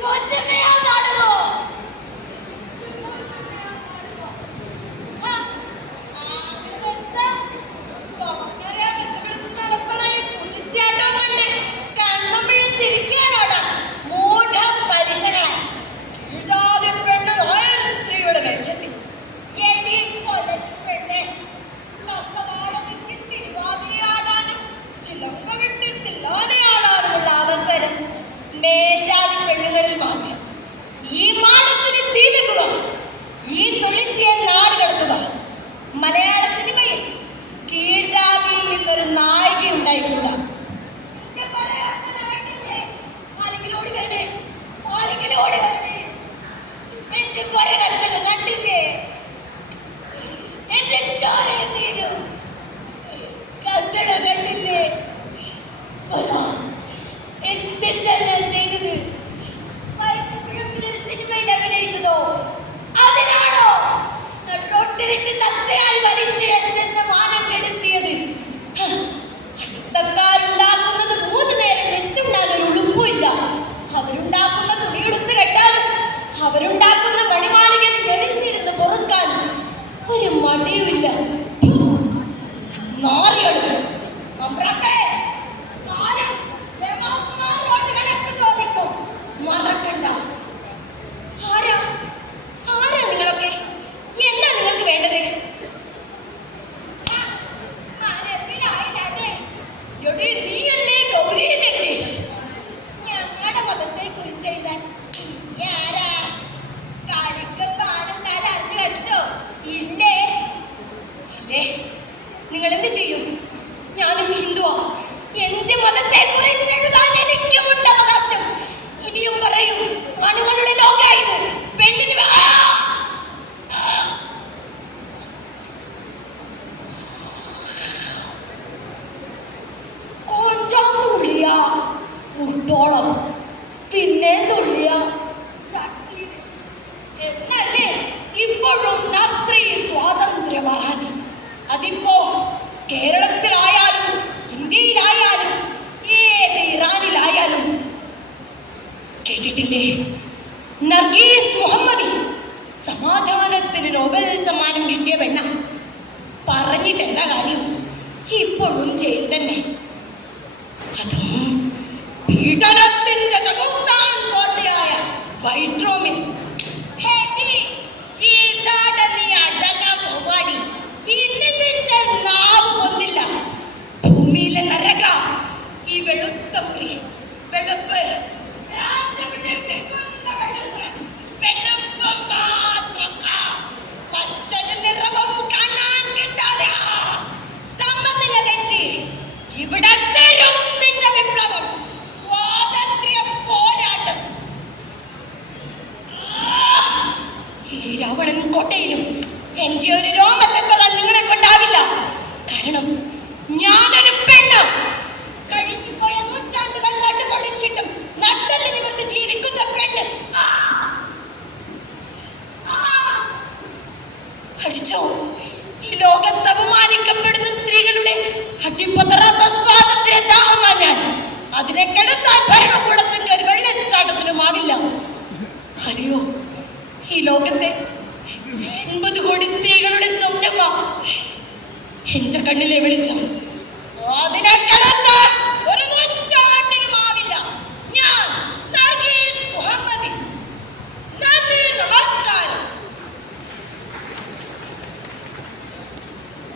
Будьте തുള്ളിച്ചിയെ നാട് കടത്തുക. മലയാള സിനിമയിൽ കീഴ്ജാതിയിൽ നിന്നൊരു നായിക ഉണ്ടായിക്കൂടാ. കണ്ടില്ലേ? കൊടുക്കാൻ ഒരു മടിയുമില്ല. കുത്തോളം പിന്നെ തുള്ളിയ എന്നല്ലേ? ഇപ്പോഴും സ്ത്രീ സ്വാതന്ത്ര്യ അർഹതി അതിപ്പോ കേരളത്തിലായാലും ഇന്ത്യയിലായാലും ഏത് ഇറാനിലായാലും. കേട്ടിട്ടില്ലേ? നർഗീസ് മുഹമ്മദി സമാധാനത്തിന് നോബൽ സമ്മാനം കിട്ടിയ പെണ്ണ. പറഞ്ഞിട്ടെന്താ കാര്യം? ഇവിടത്തെ രമ്മിച്ച വിപ്ലവം സ്വാതന്ത്ര്യ പോരാട്ടം. രാവണനും കോട്ടയിലും എന്റെ ഒരു രോമത്തെ തൊള്ളാൻ നിങ്ങളെ കൊണ്ടാവില്ല. കാരണം ഞാനൊരു പെണ്ണ്. ലോകത്തെ എൺപത് കോടി സ്ത്രീകളുടെ സ്വപ്നമാ. എന്റെ കണ്ണിലെ വെളിച്ചം അതിനേക്കാൾ